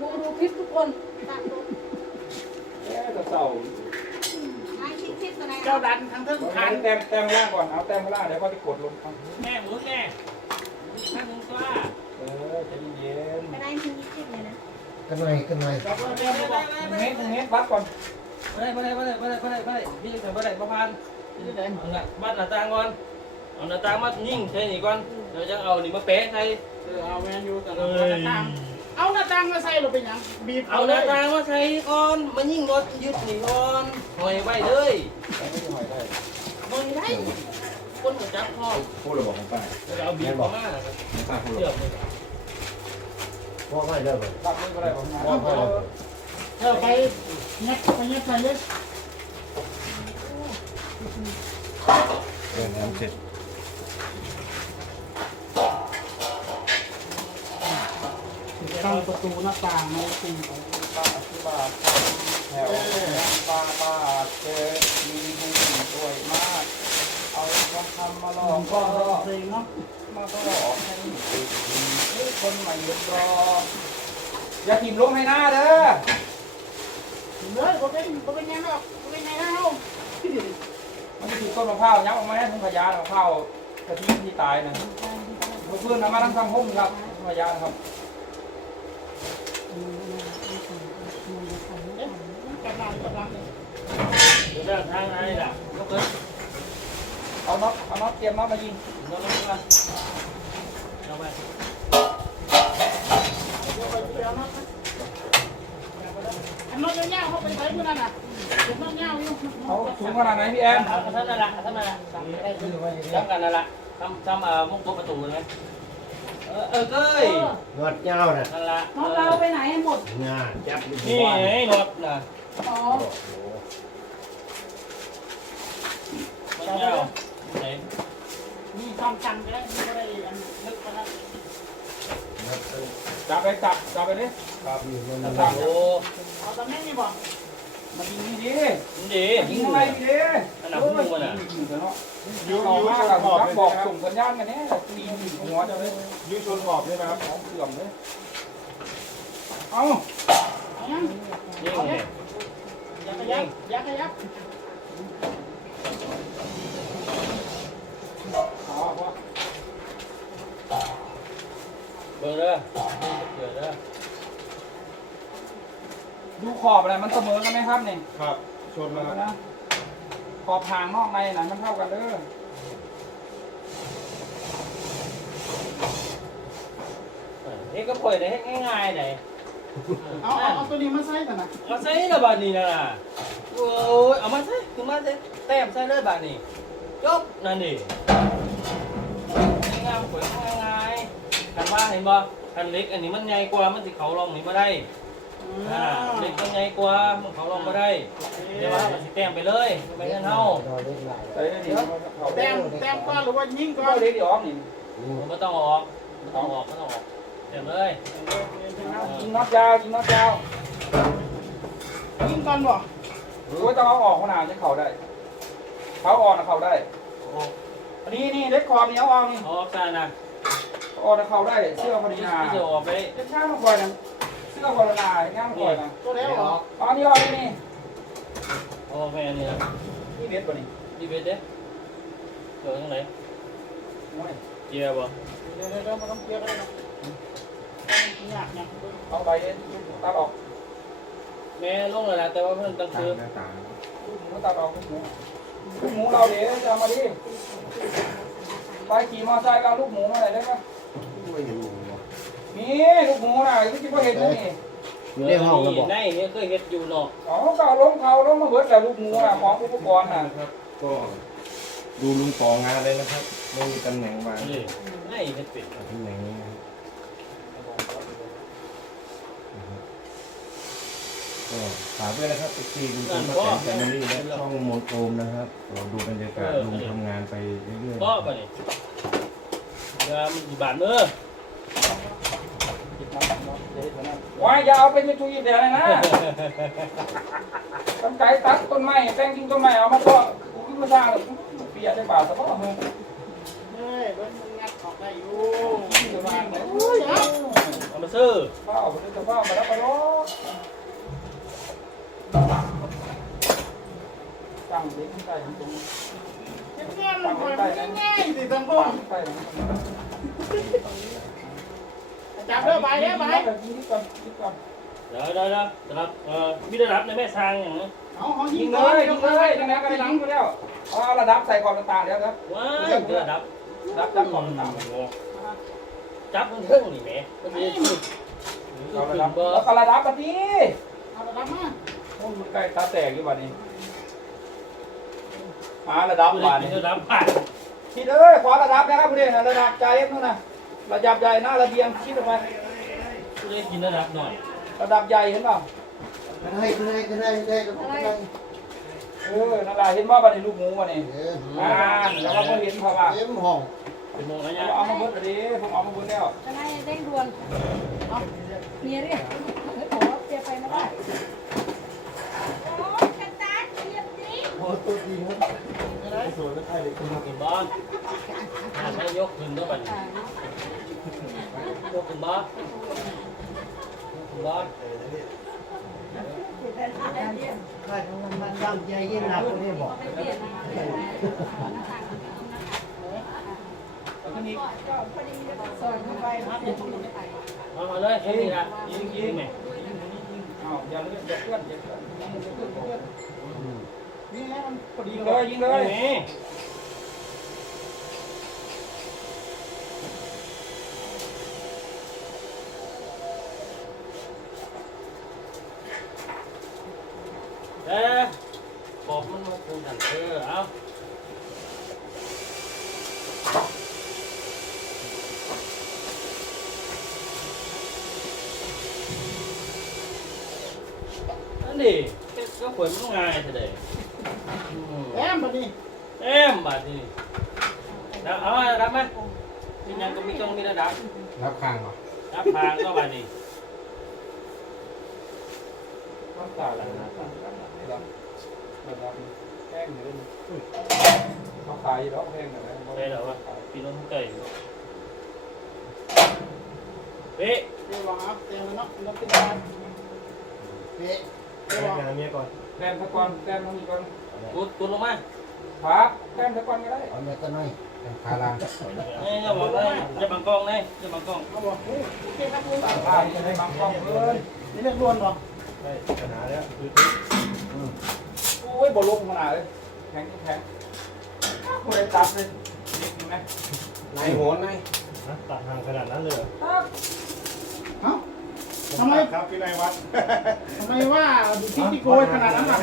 ดูดูคลิปทุกคนเอ๊ะแต่เศร้าเจ้าดันทั้งทั้งหัคันนแต้มแต้มล่างก่อน เอาแต้มข้างล่างเดี๋ยวก็จะกดลงครับแม่หมุนแม่ถ้ามึงกล้าเออใจเย็นไม่ได้ทีนี้คลิปเลยนะกันหน่อยกันหน่อยจับเริ่มบอกๆเมตรหนึ่งเมตรวัดก่อนไม่ได้ไม่ได้ไม่ได้ไม่ได้ไม่ได้ไม่ได้พี่จะไม่ได้ประพันธ์พี่จะเอาละมัดหน้าต่างก่อนเอาหน้าต่างมายิ่งใช่นี่ก่อนเดี๋ยวจะเอานี่มาเป๊ะใส่เออเอาแมนยูแต่เอ้เราหน้ายต่างเอาหน้าต่างมาใส่เราเป็นหยังบีบเอาหน้าต่างมาใส่ก่อนมายิ่งรถยึดนี่ก่อนหอยไว้เลยไม่ได้หอยได้มึงได้คนหัวจับพ่อพูดระบอกของป้าแล้วเอาบีบออกมาไม่ป้าพูดเชื่อมเลยพ่อไม่เลิกเลยรับมือก็ได้ผมพ่อพ่อเออไปงัดไปงัดไปเลยเรื่องน้ำเสร็จ เข้าประตูหน้าต่างในตีปาที่บาทแถวปาบาทเจอมีผู้สวยมาก เอาทองคำมาลลอกก็เพลงเนาะมาก็หลอกให้ติดให้คนใหม่หยุดรออย่าถิ่มลงให้หน้าเด้อถึงเลยก็เป็นก็เป็นยังหรอกก็เป็นยังไงเฮามันมีต้นมะพร้าวยับออกมาให้ทุ่งขยะมะพร้าวกระทิที่ตายนะเพื่อนๆนำมาทั้งสังคมครับทุ่งขยะนะครับ เอ๊ะกำลังกำลังเดี๋ยวเดินทางไหนล่ะยกเลยเอาน็อตเอาน็อตเตรียมน็อตมายิงยกเลยมาเอาไปเดี๋ยวไปเดี๋ยวนะอันน้อยยาวๆเข้าไปใช้เมื่อนั้นน่ะเห็นน้อยยาวอยู่เขาสูงขนาดไหนพี่แอนเอาท่านนั่นละท่านนั่นละทำกันนั่นละทำทำเอ่อมุกตัวประตูเลย เออเออเก้ยนวดเจ้าน่ะนั่นละน้องเราไปไหนหมด งาจับนี่ไงรถน่ะอ๋อมันเงาไหนมีความจำก็ได้ไม่ได้อันนึกมาแล้วจับไปจับจับไปดิครับอยู่มันจับโอ้จับโหเอาตำแหน่งนี่บอก มายิงนี่ดิมันดียิงอะไรพี่ดิอันนั้นพุ่งมันอะยิงเถอะเนาะยิงออกมากับนักบอกส่งสัญญาณกันเนี่ยตีหัวจะเลยยืดชนขอบใช่ไหมครับของเสื่อมเลยเอาเอายังยิ่งเลยอย่าขยับอย่าขยับเอาพอเบอร์เด้อเบอร์เด้อ ดูขอบอะไรมันเสมอกันไหมครับเนี่ยครับชนเสมมาอนะขอบทางนอกในนะมันเท่ากันเด้อนี่ก็ปล่อยได้ง่ายๆไหนเอาเอาเอาตัวนี้มาใส่กันนะเอาใส่ระบาดนี่นะโอ้ยเอามาใส่คือมาใส่แต้มใส่เลยบาดนี่จบนั่นดิง่ายๆปล่อยง่ายๆกันว่าเห็นบ่กันเล็กอันนี้มันใหญ่กว่ามันสิเขาลองนี่มาได้ อ่าเล็กมันใหญ่กว่ามันเขาลองมาได้เดี๋ยวว่ามันสิแต้มไปเลยไปเงินเฮาใส่ได้ดีเขาแต้มแต้มก้อนหรือว่ายิงก้อก็นเล็กดีออกนี่ผมไม่ต้องออกไม่ต้องออกไม่ต้องออกเต็มเลยยิงน็อตยาวยิงน็อตยาวยิงก้อนบ่โอ้ยต้องเอาออกขนาดจะเข่าได้เขาออกนะเข่าได้ออกอันนี้นี่เล็กคอมนี่เอาออกนี่ออกซะนะออกนะเข่าได้เสื้อพอดีนาที่จะออกไปเล็กช่างมาก่อยนะ เสื้อพอดีนาง่ายมาก่อยนะตัวแล้วเหรออ๋อนี่ออกนี่ออกไปอันนี้นะนี่เบ็ดป่ะนี่ดีเบสเด้เจอตรงไหนโอ้ยเจียบ่เดี๋ยวเดี๋ยวเดี๋ยวมาต้องเกียร์กันนะยากเนี่ยเอาไปตัดออกแม่ลงแล้วนะแต่ว่าเพิ่นต้องซื้อหน้าต่างลูกหมูตัดออกลูกหมูลูกหมูเราเดี๋ยวจะเอามาดิไปขี่มอเตอร์ไซค์ก็เอาลูกหมูมาไหนได้ปะไม่เห็ นหมูนี่ลูกหมูน่ะที่คิดว่าเห็นนี่ได้ห้องแล้วบอกในเนี่ยเคยเฮ็ดอยู่เนาะอ๋อก็เอาล้มเขาล้มมาเบิดแต่ลูกหมูน่ะของอุปกรณ์น่ะครับ ก็ดูลุงปองานเลยนะครับไม่มีตำแหน่งวางนี่ในเฮ็ดเป็ดตำแหน่งนี้นะครับก็ฝากด้วยนะครับทีมคุณป้าแตนแฟมิลี่และช่องมนโอมนะครับเราดูบรรยากาศลุงทำงานไปเรื่อยบ่ป่ะนี่เดี๋ยวมันสิบาทเด้อ ว้ายอย่าเอาไปจุยๆเดี๋ยวเลยนะต้นไก่ตัดต้นไม้แป้งกินต้นไม้เอามาก็กูขึ้นมาสร้างเลยเปียได้บาทซะบ่เฮ้ยเฮ้ยมันงัดออกได้อยู่ที่จะวางเลยโอ้ยเอาเอามาซื่อเฝ้ามันจะเฝ้ามาแล้วก็รอตั้งเด็กใต้ตรงเจ็บเงินมันคอยมันง่ายๆสิสังคมใต้ จับเด้อไปเด้อไปยิงก่อนยิงก่อนเดี๋ยวเดี๋ยวเดี๋ยวระดับเอ่อมีระดับในแม่ทางอย่างนี้เอาเขายิยิงงเลเลยยยิงเลยจังแล้วก็ได้ยิงไปแล้วเอาระดับใส่ความต่างๆแล้วครับว้ายระดับระดับจับความต่างๆจับมันเครื่องนี่แหม่มันจะขึ้นเอาระดับเบอร์แล้วก็ระดับแบบนี้เอาระดับมาโอ้ยใกล้ตาแตกอยู่บัดนี้หาระดับผู้บาดใดนี้ระดับผ่าน คิดเอ้ยขอระดับนะครับผู้เรียนระดับใจนู่นนะ ระดับใหญ่หน้าระเบียงคิดออกมาผู้ใดกินระดับหน่อยระดับใหญ่เห็นเปล่าให้ขึ้นให้ขึ้นให้ได้ก็ขึ้นให้เออนั่นแหละเห็นว่าบัดนี้ลูกหมูบัดนี้เอออ่านแล้วก็บ่เห็นเพราะว่าเต็มห้องเป็นโมงแล้วเนี่ยเอามาเบิดอันนี้ผมเอามาเบิดแล้วทนายเร่งด่วนเอาเมียเรียกเฮ้ยผมว่าเจียไปไม่ได้โอ้ตัวดีครับไม่ สวยไม่ใช่เลยคุณกินบ้านอ่าไม่ยกขึ้นก็บันยกขึ้นบ้านยกขึ้นบ้านใช่ของมันมันตั้งใจยิ่งหนักนี่บอกไม่เปลี่ยนนะหน้าต่างแล้วก็นี่ซอยเข้าไปนะเดี๋ยวผมไปเอาเลยแค่นี้ละยิงยิงไหมอ้าวอย่าเลื่อนอย่าเคลื่อนอย่าเคลื่อนอย่าเคลื่อ นอย่าเคลื่อนนี่ให้มันพอดียิงเลเลยยยิงเลยนี่เอ๊ะขอบมันมาคูกันเออเอานั่นดิเฮ็ดก็เปิดมันง่ายเฉยอืม แอมพอดีเอ็มบาดนี่แล้วเอามารับไหมที่ยังก็มีต้องมีระดับรับข้างเหรอรับพางก็บาดนี่ต้องตาแล้วนะระดับระดับแห้งอยู่เลยเขาขายอยู่แล้วแห้งอะไรไปแล้ววะพี่น้องไก่เป๊ะเดี๋ยววางอัพเตียงเนาะแล้วติดการเป๊ะเดี๋ยววางเมียก่อน แต้มตะกอนแต้มต้องมีก่อนกุดกุดลงมาครับแต้มตะกอนก็ได้เอาเม็ดก็น้อยขาลางเนี่ยจะบอกเลยจะบังกล้องเลยจะบังกล้องเอาบอกโอเคครับคุณตามผ้าจะได้บางกล้องเพิ่นนี่เรื่องด่วนบ่ได้ปัญหาแล้วคือโอ้ยบ่ลงขนาดเลยแข็งแข็งคนได้ตัดเลยนี่เห็นไหมนายโหนนายตัดห่างขนาดนั้นเลยเหรอตัดเอ้า ทำไม ครับพี่นายวัด ทำไมว่าดูที่ที่โกยขนาดนั้นล่ะ